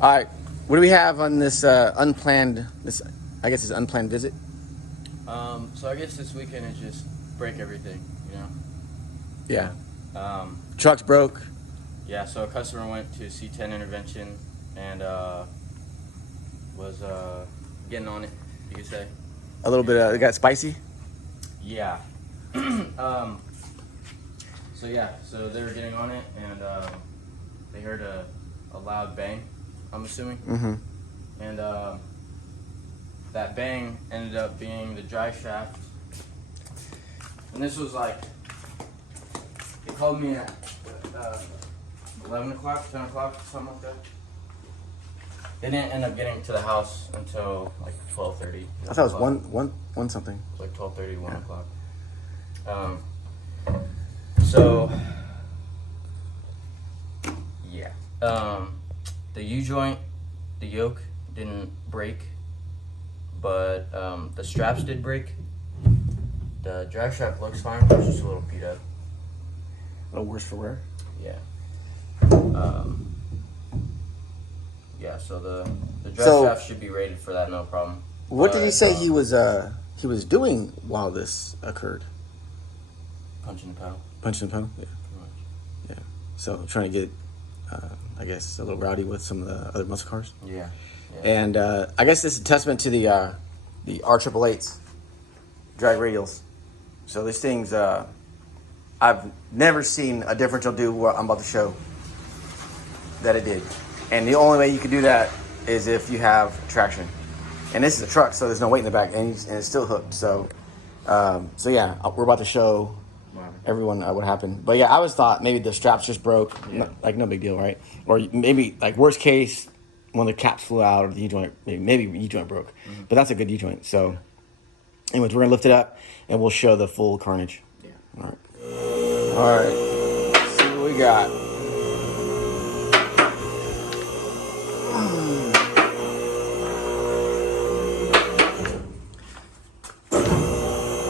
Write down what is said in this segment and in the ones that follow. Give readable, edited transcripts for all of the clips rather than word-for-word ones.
All right, what do we have on this unplanned? I guess, is unplanned visit. So I guess this weekend is just break everything, you know. Yeah. So, Truck's broke. yeah. So a customer went to C10 intervention and was getting on it, you could say. A little bit. It got spicy. Yeah. So yeah. So they were getting on it and they heard a loud bang. I'm assuming. Mm-hmm. And that bang ended up being the drive shaft. And this was like, they called me at 11 o'clock, 10 o'clock, something like that. They didn't end up getting to the house until like 12:30. I thought it was one something. Like 12:30, 1 o'clock. So, yeah. The U-joint, the yoke didn't break, but the straps did break. The drive shaft looks fine, but it's just a little beat up. A little worse for wear. Yeah. Yeah, so the drive shaft should be rated for that, no problem. What did he say he was doing while this occurred? Punching the pedal. Punching the pedal? Yeah. Pretty much. Yeah. So trying to get, I guess, a little rowdy with some of the other muscle cars. Yeah. And I guess this is a testament to the R888s, drag radials. So these things, I've never seen a differential do what I'm about to show that it did. And the only way you could do that is if you have traction. And this is a truck, so there's no weight in the back, and it's still hooked. So yeah, we're about to show everyone what happened. But yeah, I always thought maybe the straps just broke, no big deal, right? Or maybe like worst case, one of the caps flew out, or the U-joint, maybe U-joint broke. Mm-hmm. But that's a good U-joint. So anyways, we're gonna lift it up, and we'll show the full carnage. Yeah. All right. Let's see what we got.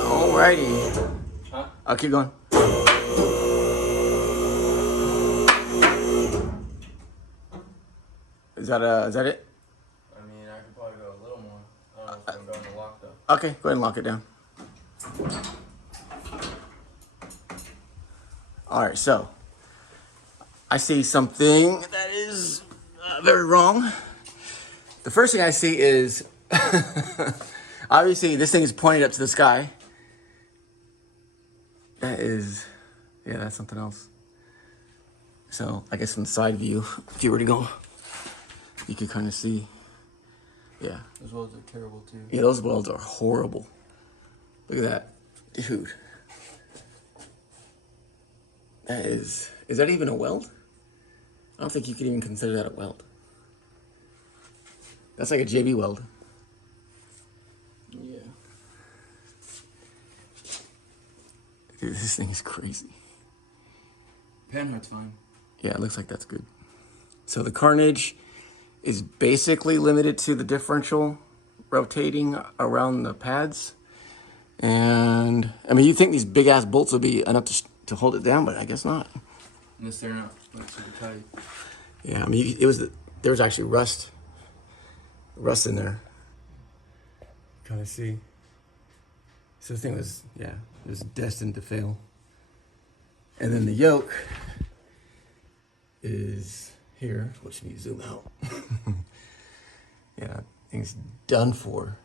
Alrighty. Huh? I'll keep going. Is that it? I mean, I could probably go a little more. I don't know if I'm going to lock though. Okay, go ahead and lock it down. All right, so I see something that is very wrong. The first thing I see is obviously this thing is pointed up to the sky. That's something else. So I guess from the side view, if you were to go, you could kind of see. Yeah. Those welds are terrible too. Yeah, those welds are horrible. Look at that, dude. Is that even a weld? I don't think you could even consider that a weld. That's like a JB weld. Yeah. Dude, this thing is crazy. Panhardt's fine. Yeah, it looks like that's good. So the carnage is basically limited to the differential rotating around the pads. And, I mean, you'd think these big-ass bolts would be enough to hold it down, but I guess not. Unless they're not like super tight. Yeah, I mean, there was actually rust in there. Kind of see. So the thing was, it was destined to fail. And then the yoke is here. Watch me zoom out. Yeah, thing's done for.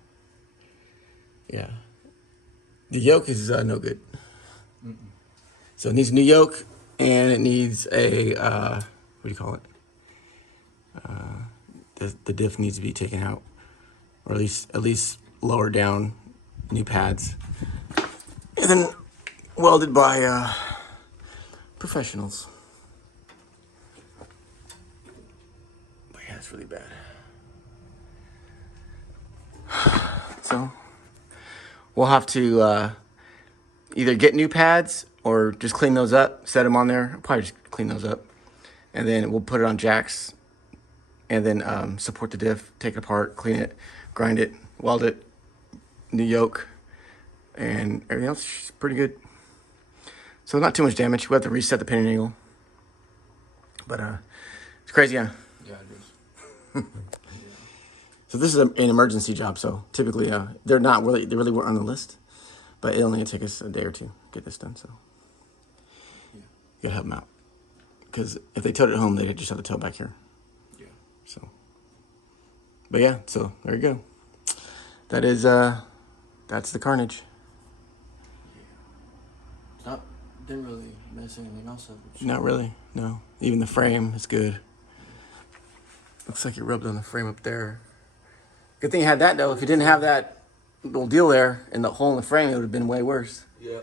Yeah. The yoke is no good. Mm-mm. So it needs a new yoke, and it needs a, what do you call it? The diff needs to be taken out, or at least lowered down, new pads, and then welded by professionals. But yeah, it's really bad. So we'll have to either get new pads or just clean those up, set them on there. Probably just clean those up, and then we'll put it on jacks, and then support the diff, take it apart, clean it, grind it, weld it, new yoke, and everything else is pretty good. So not too much damage. We have to reset the pinion angle, but it's crazy, huh? Yeah, it is. So this is an emergency job. So typically, they really weren't on the list, but it only gonna take us a day or two to get this done. So you gotta help them out, because if they towed it home, they'd just have to tow it back here. Yeah. So, but yeah, so there you go. That is that's the carnage. Yeah. Didn't really mess anything else up. Not really. No. Even the frame is good. Looks like it rubbed on the frame up there. Good thing you had that, though. If you didn't have that little deal there and the hole in the frame, it would have been way worse. Yeah.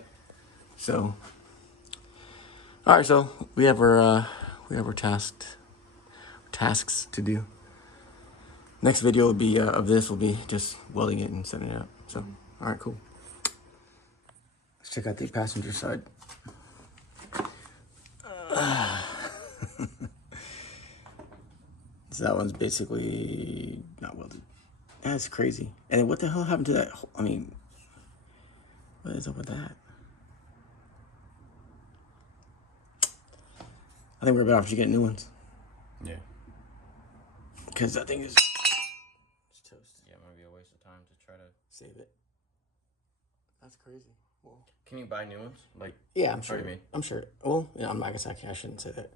So, all right. So we have our tasks to do. Next video will be of this will be just welding it and setting it up. So, all right, cool. Let's check out the passenger side. So that one's basically not welded. That's crazy. And what the hell happened to that? I mean, what is up with that? I think we're better off just getting new ones. Yeah. Because that thing is toast. Yeah, it might be a waste of time to try to Save it. That's crazy. Well, Can you buy new ones? Like, yeah, I'm sure. Pardon me? I'm sure. Well, yeah, I guess I shouldn't say that.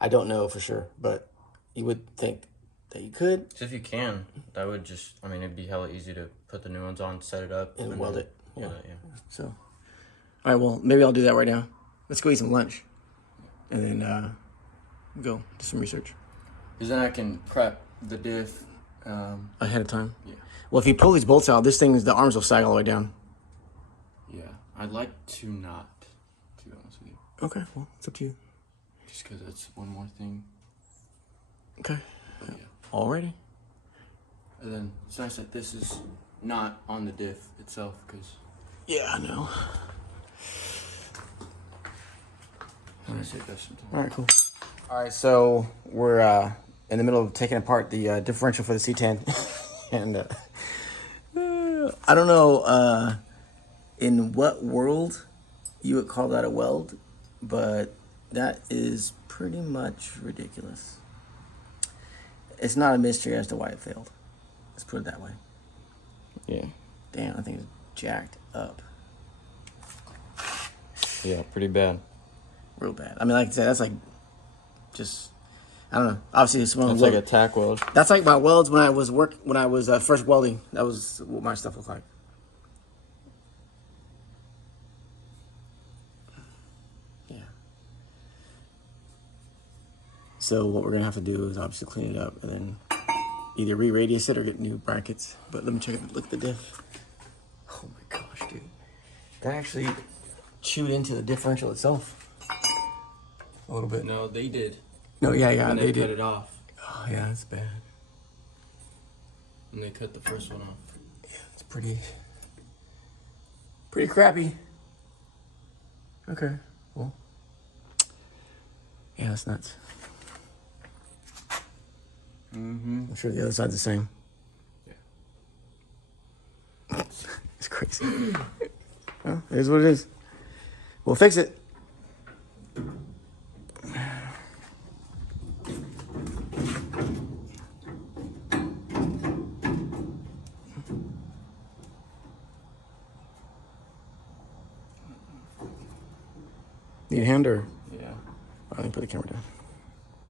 I don't know for sure, but you would think that you could. so if you can, that would just, I mean, it'd be hella easy to put the new ones on, set it up, And weld it. Weld Yeah. it, yeah. So, all right, well, maybe I'll do that right now. Let's go eat some lunch. And then go do some research. Because then I can prep the diff. Ahead of time? Yeah. Well, if you pull these bolts out, the arms will sag all the way down. Yeah. I'd like to not, to be honest with you. Okay, well, it's up to you. Just because that's one more thing. Okay. But yeah. Alrighty. And then it's nice that this is not on the diff itself, because Yeah, I know. I save that some time. All right, cool. All right, so we're in the middle of taking apart the differential for the C10. And I don't know in what world you would call that a weld, but that is pretty much ridiculous. It's not a mystery as to why it failed. Let's put it that way. Yeah. Damn, I think it's jacked up Yeah, pretty bad. real bad. I mean, like I said, that's like just, I don't know. Obviously, it's one It's like a tack weld. That's like my welds when I was first welding. That was what my stuff looked like. Yeah. So what we're gonna have to do is obviously clean it up and then either re-radius it or get new brackets. But let me check it. Look at the diff. Oh my gosh, dude! That actually chewed into the differential itself a little bit. No, they did. No, yeah, And they they did. cut it off. Oh yeah, that's bad. And they cut the first one off. Yeah, it's pretty crappy. Okay, well, yeah, that's nuts. Mm-hmm. I'm sure the other side's the same. Yeah. It's crazy. Well, it is what it is. We'll fix it. Need a hand or? Yeah. Let me put the camera down.